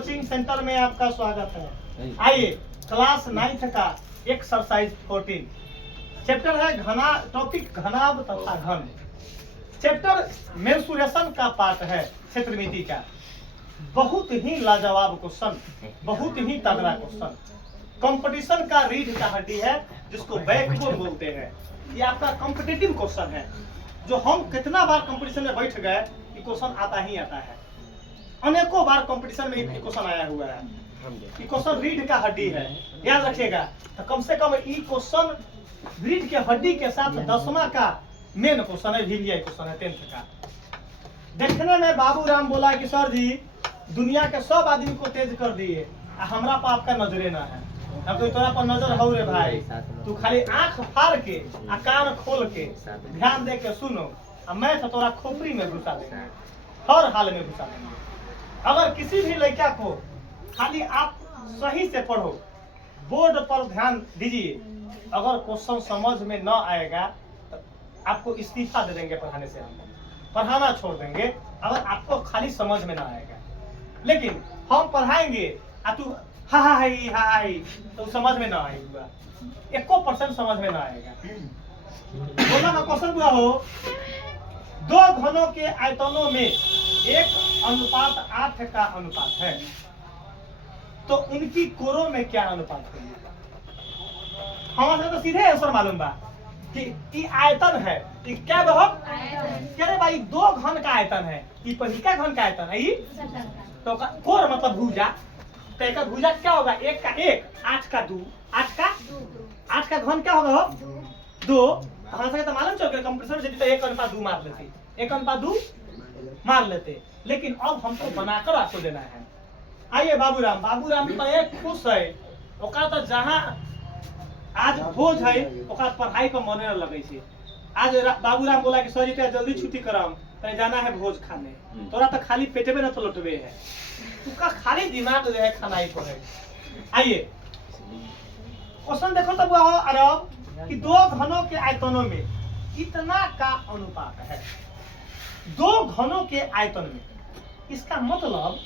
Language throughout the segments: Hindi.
कोचिंग सेंटर में आपका स्वागत है। आइए क्लास 9th का एक्सरसाइज 14 चैप्टर है घना, टॉपिक घनाभ तथा घन। चैप्टर मेंसुरेशन का पार्ट है, क्षेत्रमिति का। बहुत ही लाजवाब क्वेश्चन, बहुत ही तगड़ा क्वेश्चन। कंपटीशन का रीढ़ का हड्डी है, जिसको बैकबोन बोलते हैं। ये आपका कॉम्पिटिटिव क्वेश्चन है, जो हम कितना बार कंपटीशन में बैठ गए, ये क्वेश्चन आता ही आता है। अनेकों बार कंपटीशन में ये क्वेश्चन आया हुआ है। ये क्वेश्चन रीढ़ का हड्डी है, याद रखिएगा। तो कम से कम ये क्वेश्चन रीढ़ के हड्डी के साथ 10वां का मेन क्वेश्चन है, भी क्वेश्चन है 10th का। देखने में बाबूराम बोला कि सर जी दुनिया के सब आदमी को तेज कर दिए, हमरा पर आपका नजरे ना है। अब तो तोरा पर नजर हो रे भाई, तू खाली आंख फाड़ के आ कान खोल के ध्यान दे के सुनो, मैं तो तोरा खोपड़ी में घुसा देंगे, हर हाल में घुसा देंगे। अगर किसी भी लड़का को खाली आप सही से पढ़ो, बोर्ड पर ध्यान दीजिए, अगर क्वेश्चन समझ में न आएगा तो आपको इस्तीफा दे देंगे पढ़ाने से, हम पढ़ाना छोड़ देंगे अगर आपको खाली समझ में ना आएगा। लेकिन हम पढ़ाएंगे आ तू हाई तो समझ में ना आएगा, 1% समझ में ना आएगा। बोला ना क्वेश्चन पूरा हो, दो घनों के आयतनों में 1:8 का अनुपात है, तो उनकी कोरों में क्या अनुपात होगी? हमारे तो सीधे आंसर मालूम बा कि ये आयतन है, ये क्या बहुत कह रहे भाई, दो घन का आयतन है, ये पहिलका घन का आयतन है, तो कोर मतलब भुजा, तो एक भुजा क्या होगा? 1 का 1, 8 का 2, 8 का घन क्या होगा? 2। हमारे तो मालूम चल गया कंप्रेसर से तो 1:2 मार लेते, 1:2 मार लेते। लेकिन अब हमको बनाकर आपको देना है। आइए बाबूराम तो एक खुश है, ओका तो जहाँ आज भोज है ओका पढ़ाई पर मन न लगे छे। आज बाबूराम बोला कि सर जी जल्दी छुट्टी कराम, तो जाना है भोज खाने। तोरा तो खाली पेटे में न तो लौटवे है, तुका खाली दिमाग जो है खाना ही पर है। आइए क्वेश्चन देखो तब अरब कि दो घनों के आयतनों में इतना का अनुपात है। दो घनों के आयतन में, इसका मतलब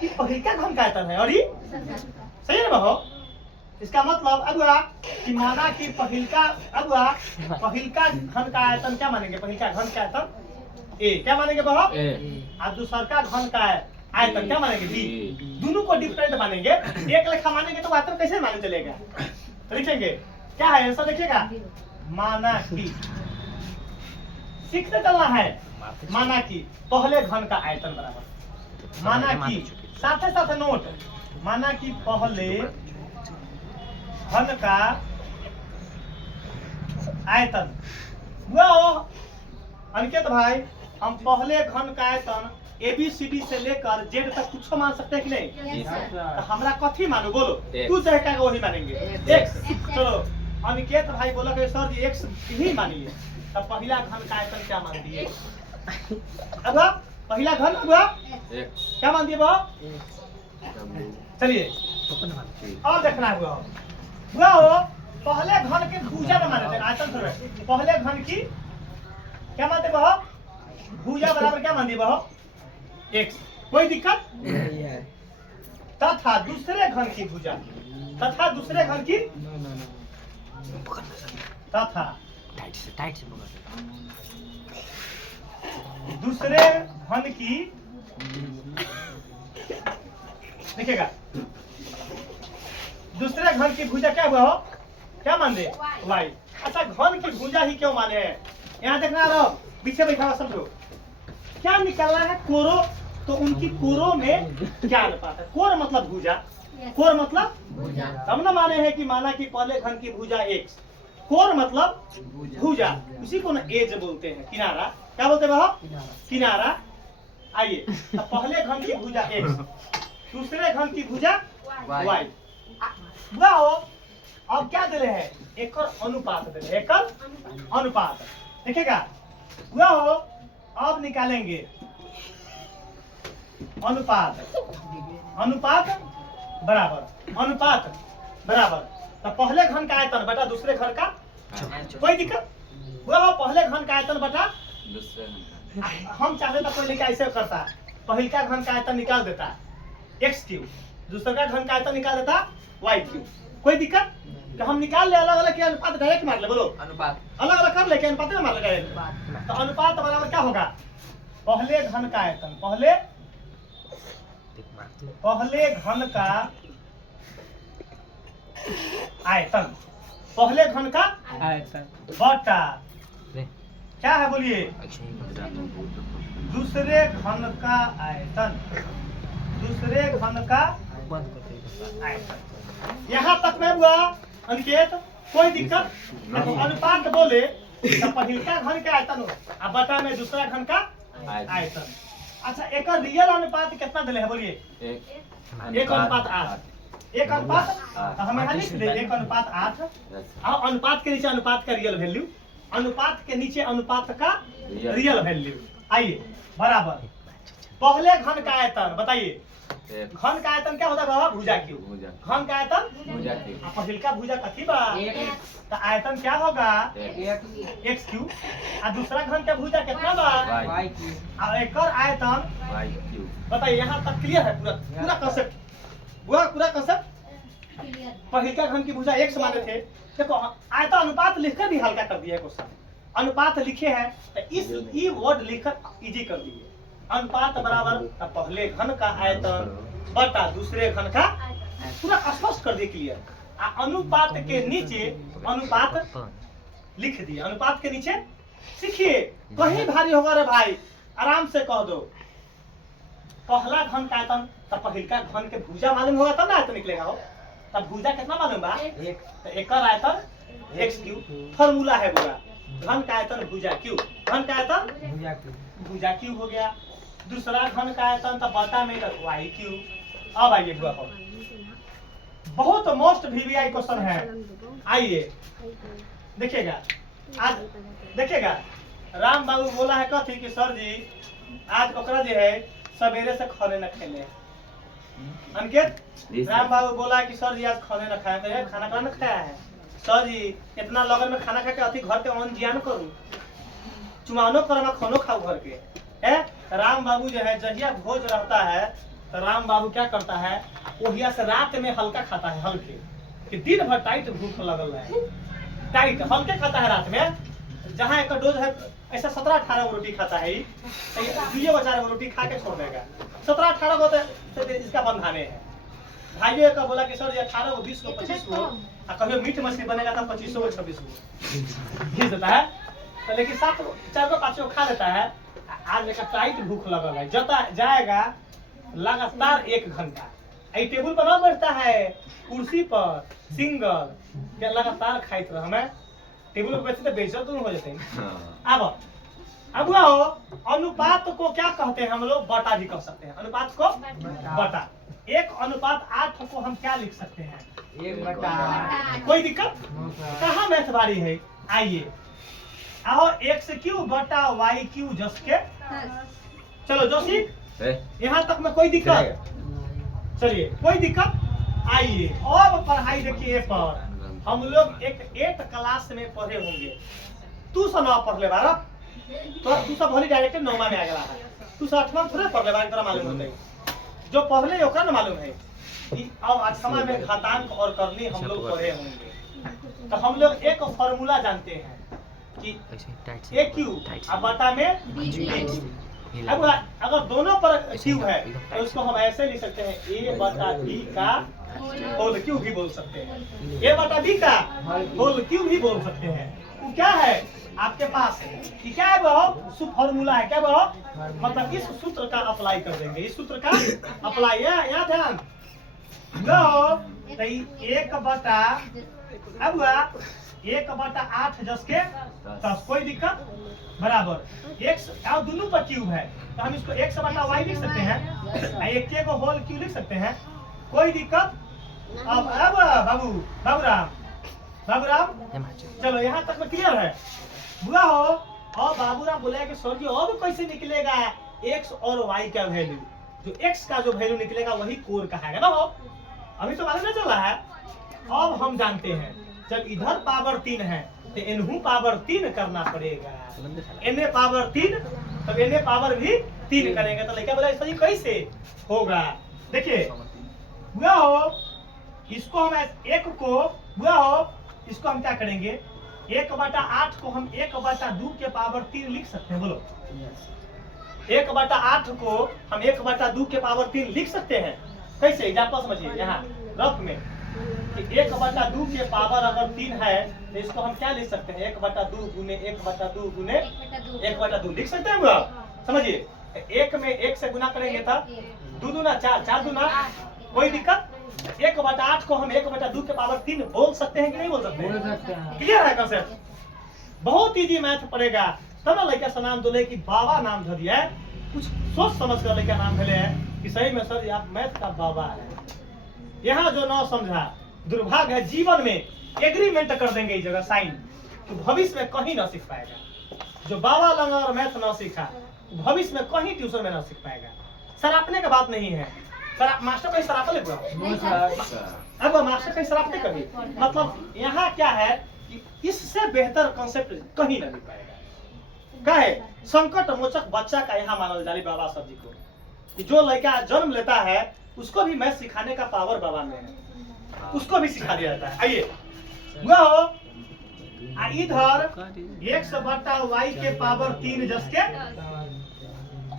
कि पहिलका घन का आयतन है और ये सही है बहो। इसका मतलब अगुआ कि माना कि पहिलका घन का आयतन क्या मानेंगे? पहिलका घन का आयतन ए क्या मानेंगे बहो? और दूसरा का घन का आयतन क्या मानेंगे? बी। दोनों को डिफरेंट मानेंगे, एक लेखा मानेंगे तो आयतन कैसे मालूम चलेगा? तो लिखेंगे क्या है आंसर, देखिएगा माना कि, सीखते चलना है। माना कि पहले घन का आयतन बराबर, माना कि साथ साथ नोट, माना कि पहले घन का आयतन। अनिकेत भाई, हम पहले घन का आयतन ABCD से लेकर Z तक कुछ मान सकते हैं कि नहीं? तो हमरा कथी मानो बोलो, तू चाहे क्या वही मानेंगे X। चलो अनिकेत भाई बोला कि सर जी X ही मानिए, तब पहला घन का आयतन क्या मान दिए? अब पहला घन क्या मान दिए बा? चलिए और देखना हुआ हो, पहले घन के भुजा में मानते हैं आयतन थोड़े, पहले घन की क्या मानते बहो? भुजा बराबर क्या मान दिए बहो? X। कोई दिक्कत? तथा दूसरे घन की भुजा, तथा दूसरे घन की, तथा दूसरे घन की, देखिएगा दूसरे घन की भुजा क्या हुआ हो? क्या मान दे? Y। अच्छा घन की भुजा ही क्यों माने हैं? यहाँ देखना रहो, पीछे बैठा हुआ समझो क्या निकलना है? कोरो, तो उनकी कोरों में क्या अनुपात है? कोर मतलब भुजा, कोर मतलब तब न माने हैं कि माना कि पहले घन की भुजा X, कोर मतलब भुजा, उसी को ना एज बोलते हैं, किनारा। क्या बोलते हैं? किनारा। आइए तो पहले घन की भुजा X, दूसरे घन की भुजा Y। अब क्या दे रहे हैं? एक अनुपात दे रहे हैं, एक अनुपात। देखिएगा अब निकालेंगे अनुपात, अनुपात बराबर तो पहले घन का आयतन बटा दूसरे घन का। कोई दिक्कत? पहले घन का आयतन बटा दूसरे घन का। हम चाहते तो कोई लेके ऐसे करता, पहिलका घन का आयतन निकाल देता, एक्स क्यूब, दूसरा का घन का आयतन निकाल देता वाई क्यूब। कोई दिक्कत? तो हम निकाल ले अलग अलग के अनुपात डायरेक्ट मार ले, बोलो अनुपात अलग अलग कर ले के अनुपात में मार ले डायरेक्ट। तो अनुपात बराबर क्या होगा? पहले घन का आयतन, पहले घन का आयतन, पहले घन का आयतन बटा क्या है बोलिए, दूसरे घन का आयतन, दूसरे घन का आयतन। यहाँ तक में हुआ अंकित? कोई दिक्कत? देखो अनुपात बोले तो पहिलका घन के आयतन हो और बटा में दूसरा घन का आयतन। अच्छा एक रियल अनुपात कितना दिले है बोलिए? 1:8। 1:8 हमें यहाँ लिख दे 1:8 और अनुपात के नीचे अनुपात का रियल वैल्यू, अनुपात के नीचे अनुपात का रियल वैल्यू। आइए बराबर पहले घन का आयतन बताइए, घन का आयतन क्या होता है बाबा? भुजा क्यूब। घन का आयतन भुजा क्यूब, पहिलका भुजा कथी बा? तो आयतन क्या होगा? X cube. और दूसरा घन का भुजा कितना बा? Y cube. और एक आयतन वाई क्यूब। बताइए यहाँ तक क्लियर है? पूरा पूरा कंसेप्ट, पूरा कंसेप्ट। पहिलका घन की भुजा एक्स माने थे, देखो आयतन अनुपात लिखकर भी हल्का कर दिया है क्वेश्चन। अनुपात लिखे हैं तो इस ई वर्ड लिखकर इजी कर दिए। अनुपात बराबर पहले घन का आयतन बटा दूसरे घन का, पूरा स्पष्ट कर दिए क्लियर। अनुपात के नीचे अनुपात लिख दिए, अनुपात के नीचे सीखिए, कहीं भारी होगा रे भाई आराम से कह दो। पहला घन का आयतन तो पहिलका घन के भुजा मालूम होगा तब ना आयतन निकलेगा हो। तब भुजा कितना मालूम बा? तो एक आयतन एक्स क्यूब, फॉर्मूला है पूरा। घन का आयतन भुजा क्यूब, घन का आयतन भुजा क्यूब हो गया। दूसरा घन का आयतन तो बटा में वाई क्यूब। अब आइए हुआ हो, बहुत मोस्ट वीवीआई क्वेश्चन है। आइए देखिएगा, आज देखिएगा राम बाबू बोला है कथी कि सर जी आज ओकरा जो है सवेरे से खाने न खेले। अंकित राम बाबू बोला है कि सर जी आज खाने न खाया, तो खाना कहाँ न खाया है सर जी? इतना लगन में खाना खा के अति घर के अन जियान करूँ, चुमानो करो खानो खाऊ घर के है। राम बाबू जो है जहिया भोज रहता है तो राम बाबू क्या करता है, ओहिया से रात में हल्का खाता है, हल्के कि दिन भर टाइट भूख लगल है, टाइट हल्के खाता है रात में। जहाँ एक डोज है ऐसा 17-18 रोटी खाता है, दुइये बचारे रोटी खा के छोड़ देगा। 17-18 को तो इसका बंधाने है। भाइयों का बोला कि सर 18 को 20 को 25 को कभी मीट मछली बनेगा तो 25 को 26 को घिस देता है। तो लेकिन 4 को 5 को खा लेता है। आज एक टाइट भूख लगल है, जता जाएगा लगातार 1 घंटा टेबल पर ना बैठता है, कुर्सी पर सिंगल लगातार खाइत रह। हमें टेबल पर बैठते तो बेइज्जत दोनों हो जाते हैं। अब हो अनुपात को क्या कहते हैं हम लोग? बटा भी कह सकते हैं। अनुपात को बटा। 1:8 को हम क्या लिख सकते हैं? 1/8। कोई दिक्कत? कहाँ मैथ बारी है? आइए आओ एक्स क्यूब बटा वाई क्यूब जस के। चलो जोशी यहाँ तक में कोई दिक्कत? चलिए कोई दिक्कत? आइए अब पढ़ाई देखिए पर हम लोग एक 8 क्लास में पढ़े होंगे। तू सब ना पढ़ ले बारा, तो तू सब भली डायरेक्ट 9वां में आ गया है। तू सब 8वां थोड़े पढ़ ले बारा, तेरा मालूम होता है जो पढ़ले ओकरा ना मालूम है कि अब 8वां में घातांक और करनी हम लोग पढ़े होंगे। तो हम लोग एक फॉर्मूला जानते हैं कि ए क्यूब अब बटा में बी। अब अगर दोनों पर क्यूब है तो उसको हम ऐसे लिख सकते हैं ए बटा बी का होल क्यूब भी बोल सकते हैं, ए बटा बी का होल क्यूब भी बोल सकते हैं। वो क्या है आपके पास? कि क्या है वो फॉर्मूला है, क्या वो मतलब इस सूत्र का अप्लाई कर देंगे, इस सूत्र का अप्लाई। यहाँ ध्यान दो, 1 बटा अब हुआ 1/8 जस के 10। कोई दिक्कत? बराबर x और दोनों पर क्यूब है तो हम इसको x बटा y लिख सकते हैं, एक के को होल क्यूब लिख सकते हैं। कोई दिक्कत? अब बाबूराम चलो यहाँ तक में क्लियर है? बुआ हो और बाबूराम बोला कि सर जी अब कैसे निकलेगा x और y का वैल्यू? जो x का जो वैल्यू निकलेगा वही कोर का है ना। हो अभी तो मालूम नहीं चला है। अब हम जानते हैं जब इधर पावर 3 है तो इनहू पावर 3 करना पड़ेगा। इन्हें पावर 3 तब इन्हें पावर भी 3 करेंगे। तो लड़का बोला सर कैसे होगा? देखिए बुआ हो, इसको हम एक को बुआ हो, इसको हम क्या करेंगे, 1/8 को हम 1/2 के पावर 3 लिख सकते हैं। बोलो 1/8 को हम 1/2 के पावर 3 लिख सकते हैं। कैसे एग्जाम्पल समझिए, यहाँ रफ में कि 1/2 के पावर अगर 3 है तो इसको हम क्या लिख सकते हैं, 1/2 गुने 1/2 गुने 1/2 लिख सकते हैं बुआ। समझिए, 1 में 1 से गुना करेंगे तब 2 दूना 4, 4 दूना कोई दिक्कत। 1/8 को हम 1/2 के पावर 3 बोल सकते हैं कि नहीं बोल सकते हैं? क्लियर है कंसेप्ट? बहुत इजी मैथ पड़ेगा तब ना लड़का से नाम दोले कि बाबा नाम धो दिया है, कुछ सोच समझ कर लड़का नाम धले है कि सही में सर आप मैथ का बाबा है। यहाँ जो ना समझा दुर्भाग्य है, जीवन में एग्रीमेंट कर देंगे इस जगह साइन, तो भविष्य में कहीं ना सीख पाएगा। जो बाबा लंगा और मैथ ना सीखा भविष्य में कहीं ट्यूशन में ना सीख पाएगा। सरापने का बात नहीं है, सर मास्टर कहीं सरापा ले अब मास्टर कहीं सरापते कभी, मतलब यहाँ क्या है कि इससे बेहतर कंसेप्ट कहीं ना मिल पाएगा। क्या है, संकट मोचक बच्चा का यहाँ मानल जाली बाबा सर जी को, कि जो लड़का जन्म लेता है उसको भी मैथ सिखाने का पावर बाबा में है, उसको भी सिखा दिया जाता है। आइए इधर x/y के पावर 3 जस के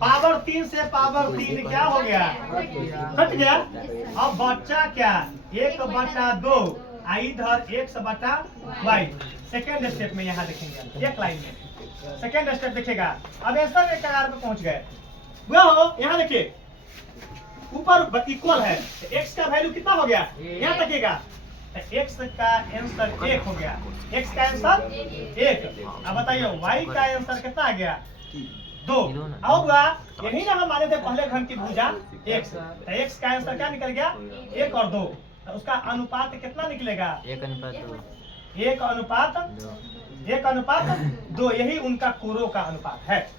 पावर 3 से पावर 3 क्या हो गया, कट गया। अब बच्चा क्या 1/2 इधर x/y। सेकेंड स्टेप में यहाँ देखेंगे एक लाइन में सेकेंड स्टेप देखेगा। अब आंसर एक कगार पे पहुंच गए। यहाँ देखिए ऊपर इक्वल है, x का वैल्यू कितना हो गया यहाँ तकेगा, x का आंसर 1 हो गया, x का आंसर 1। अब बताइए y का आंसर कितना आ गया 2। अब यही ना हम माने थे पहले घन की भुजा x, तो x का आंसर क्या निकल गया 1 और 2, तो उसका अनुपात कितना निकलेगा 1/2। यही उनका कोरों का अनुपात है।